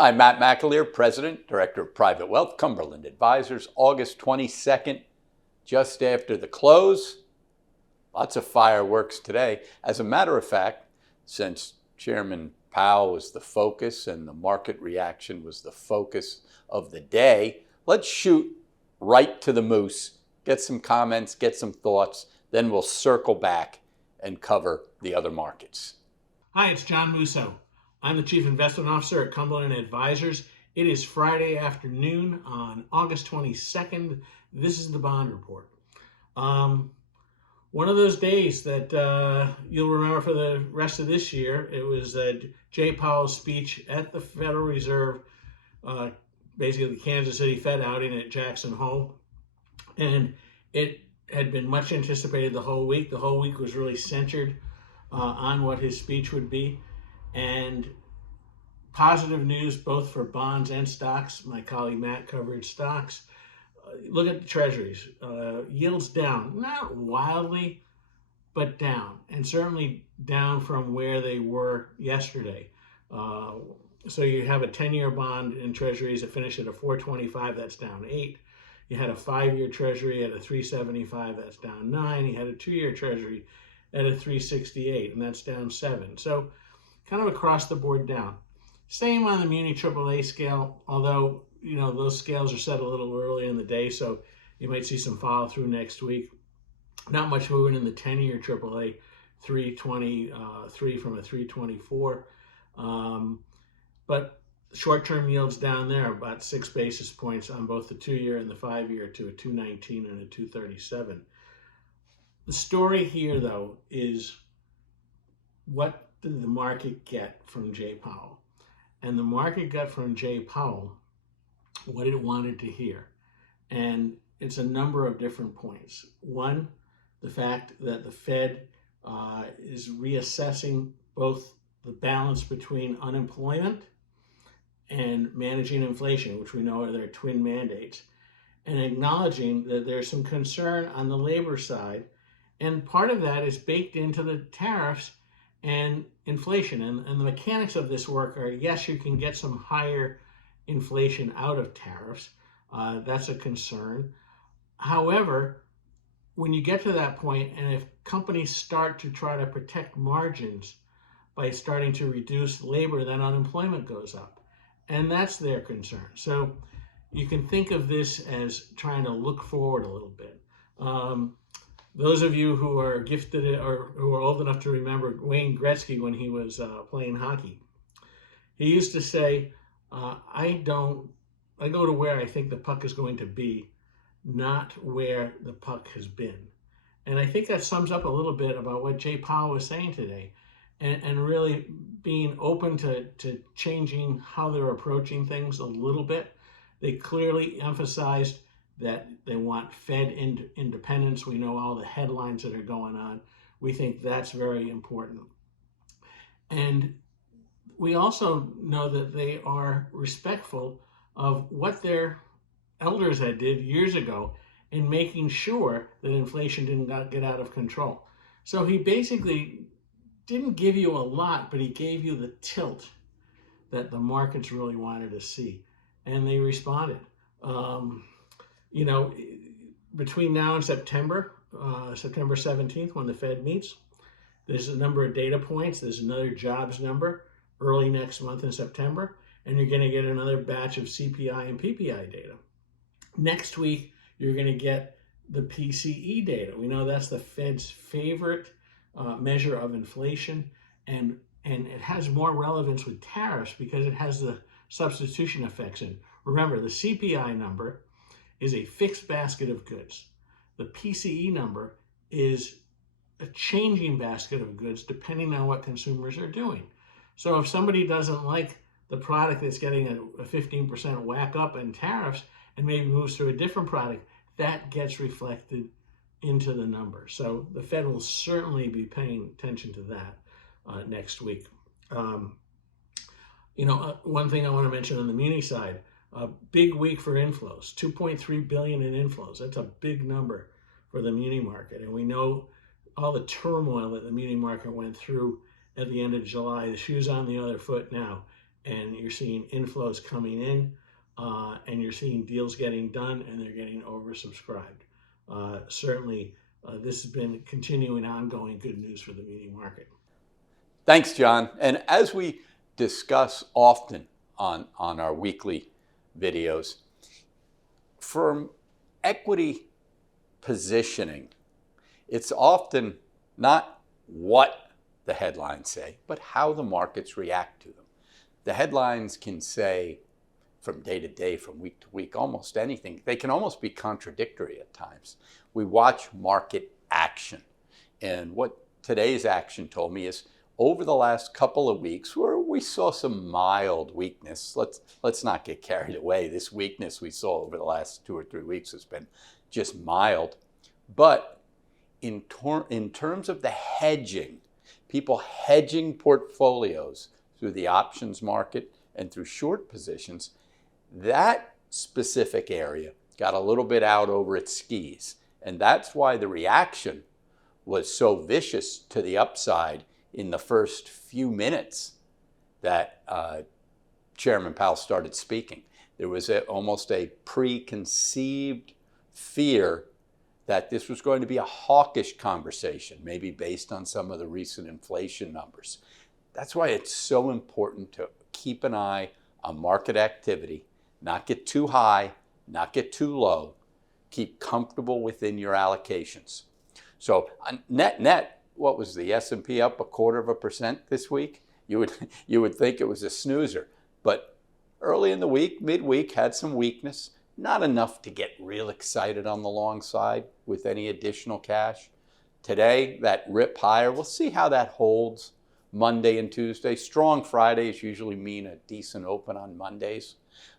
Hi, Matt McAleer, President, Director of Private Wealth, Cumberland Advisors, August 22nd, just after the close. Lots of fireworks today. As a matter of fact, since Chairman Powell was the focus and the market reaction was the focus of the day, let's shoot right to the moose, get some comments, get some thoughts, then we'll circle back and cover the other markets. Hi, it's John Musso. I'm the Chief Investment Officer at Cumberland Advisors. It is Friday afternoon on August 22nd. This is the bond report. One of those days that you'll remember for the rest of this year. It was Jay Powell's speech at the Federal Reserve, basically the Kansas City Fed outing at Jackson Hole. And it had been much anticipated the whole week. The whole week was really centered on what his speech would be. And positive news both for bonds and stocks. My colleague Matt covered stocks. Look at the treasuries. Yields down, not wildly, but down. And certainly down from where they were yesterday. So you have a 10-year bond in treasuries that finished at a 425, that's down 8. You had a 5-year treasury at a 375, that's down 9. You had a 2-year treasury at a 368, and that's down 7. So kind of across the board down. Same on the Muni AAA scale, although those scales are set a little early in the day, so you might see some follow through next week. Not much moving in the 10-year AAA, 323 from a 324. But short-term yields down there about 6 basis points on both the 2-year and the 5-year to a 219 and a 237. The story here, though, is what did the market get from Jay Powell? And the market got from Jay Powell what it wanted to hear. And it's a number of different points. One, the fact that the Fed is reassessing both the balance between unemployment and managing inflation, which we know are their twin mandates, and acknowledging that there's some concern on the labor side. And part of that is baked into the tariffs and inflation. And the mechanics of this work are, yes, you can get some higher inflation out of tariffs. That's a concern. However, when you get to that point, and if companies start to try to protect margins by starting to reduce labor, then unemployment goes up. And that's their concern. So you can think of this as trying to look forward a little bit. Those of you who are gifted or who are old enough to remember Wayne Gretzky when he was playing hockey, he used to say, I go to where I think the puck is going to be, not where the puck has been. And I think that sums up a little bit about what Jay Powell was saying today, and really being open to changing how they're approaching things a little bit. They clearly emphasized that they want Fed independence. We know all the headlines that are going on. We think that's very important. And we also know that they are respectful of what their elders had did years ago in making sure that inflation didn't get out of control. So he basically didn't give you a lot, but he gave you the tilt that the markets really wanted to see. And they responded. Between now and September 17th, when the Fed meets, there's a number of data points. There's another jobs number early next month in September, and you're going to get another batch of CPI and PPI data. Next week, you're going to get the PCE data. We know that's the Fed's favorite measure of inflation, and it has more relevance with tariffs because it has the substitution effects in. Remember, the CPI number is a fixed basket of goods. The PCE number is a changing basket of goods depending on what consumers are doing. So if somebody doesn't like the product that's getting a 15% whack up in tariffs and maybe moves to a different product, that gets reflected into the number. So the Fed will certainly be paying attention to that next week. One thing I want to mention on the muni side, a big week for inflows, 2.3 billion in inflows. That's a big number for the muni market. And we know all the turmoil that the muni market went through at the end of July. The shoe's on the other foot now. and you're seeing inflows coming in, and you're seeing deals getting done, and they're getting oversubscribed. Certainly, this has been continuing, ongoing good news for the muni market. Thanks, John. And as we discuss often on our weekly videos, for equity positioning, it's often not what the headlines say, but how the markets react to them. The headlines can say from day to day, from week to week, almost anything. They can almost be contradictory at times. We watch market action. And what today's action told me is over the last couple of weeks where we saw some mild weakness, let's not get carried away. This weakness we saw over the last 2 or 3 weeks has been just mild. But in terms of the hedging, people hedging portfolios through the options market and through short positions, that specific area got a little bit out over its skis. And that's why the reaction was so vicious to the upside in the first few minutes that Chairman Powell started speaking. There was almost a preconceived fear that this was going to be a hawkish conversation, maybe based on some of the recent inflation numbers. That's why it's so important to keep an eye on market activity, not get too high, not get too low, keep comfortable within your allocations. So net, what was the S&P up 0.25% this week? You would think it was a snoozer, but early in the week, midweek, had some weakness. Not enough to get real excited on the long side with any additional cash. Today, that rip higher, we'll see how that holds Monday and Tuesday. Strong Fridays usually mean a decent open on Mondays.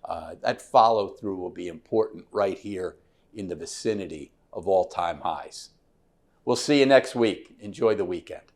That follow through will be important right here in the vicinity of all-time highs. We'll see you next week. Enjoy the weekend.